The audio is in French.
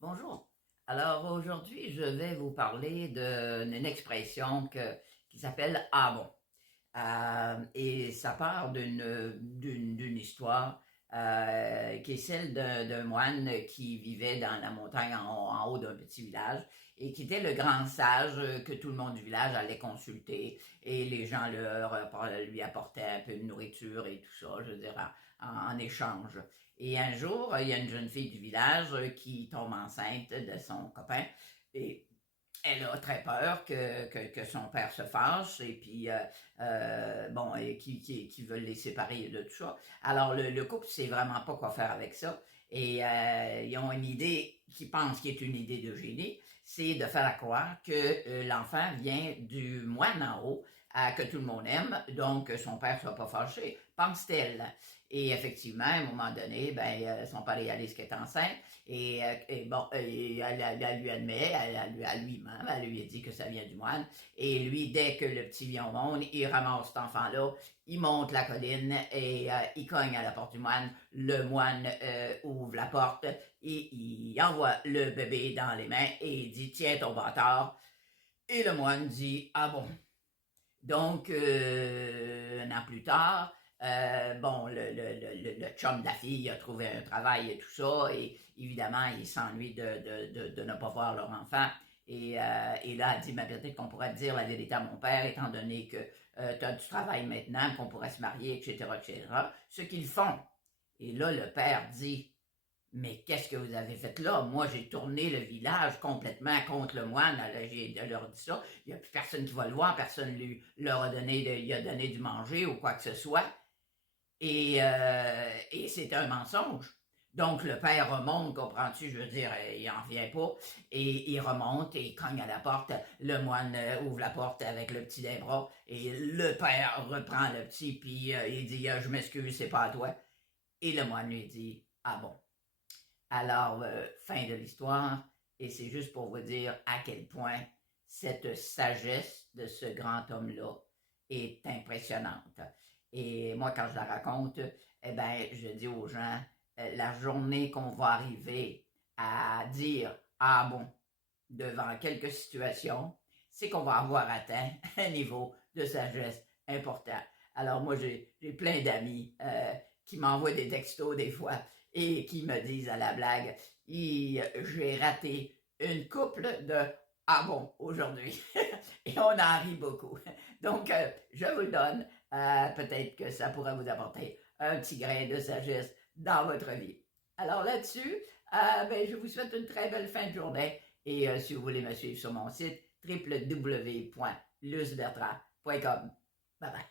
Bonjour. Alors aujourd'hui, je vais vous parler d'une expression qui s'appelle «Ah bon». Et ça part d'une histoire qui est celle d'un moine qui vivait dans la montagne en haut d'un petit village et qui était le grand sage que tout le monde du village allait consulter et les gens lui apportaient un peu de nourriture et tout ça, je veux dire, en échange. Et un jour, il y a une jeune fille du village qui tombe enceinte de son copain et elle a très peur que son père se fâche et puis bon et qui veulent les séparer de tout ça. Alors le couple sait vraiment pas quoi faire avec ça et ils ont une idée qui pense qui est une idée de génie, c'est de faire croire que l'enfant vient du moine en haut que tout le monde aime, donc son père soit pas fâché, pense-t-elle. Et effectivement, à un moment donné, son père est allé ce qu'elle est enceinte, et bon, elle lui admet, à lui-même, elle lui a dit que ça vient du moine. Et lui, dès que le petit vient au monde, il ramasse cet enfant-là, il monte la colline et il cogne à la porte du moine. Le moine ouvre la porte et il envoie le bébé dans les mains et il dit tiens ton bâtard. Et le moine dit ah bon. Donc, un an plus tard, bon, le chum de la fille a trouvé un travail et tout ça, et évidemment, il s'ennuie de ne pas voir leur enfant. Et là, elle dit, mais peut-être qu'on pourrait dire la vérité à mon père, étant donné que tu as du travail maintenant, qu'on pourrait se marier, etc., etc., ce qu'ils font. Et là, le père dit, mais qu'est-ce que vous avez fait là? Moi, j'ai tourné le village complètement contre le moine. J'ai leur dit ça. Il n'y a plus personne qui va le voir. Personne leur a il a donné du manger ou quoi que ce soit. Et c'est un mensonge. Donc, le père remonte, comprends-tu? Je veux dire, il en vient pas. Et il remonte et il cogne à la porte. Le moine ouvre la porte avec le petit des bras. Et le père reprend le petit, puis il dit, je m'excuse, c'est pas à toi. Et le moine lui dit, ah bon. Alors, fin de l'histoire, et c'est juste pour vous dire à quel point cette sagesse de ce grand homme-là est impressionnante. Et moi, quand je la raconte, eh bien, je dis aux gens, la journée qu'on va arriver à dire ah bon devant quelques situations, c'est qu'on va avoir atteint un niveau de sagesse important. Alors moi, j'ai plein d'amis qui m'envoient des textos des fois et qui me disent à la blague, j'ai raté une couple de ah bon aujourd'hui. Et on en rit beaucoup. Donc, je vous le donne. Peut-être que ça pourrait vous apporter un petit grain de sagesse dans votre vie. Alors là-dessus, je vous souhaite une très belle fin de journée. Et si vous voulez me suivre sur mon site www.lucebertrand.com. Bye bye.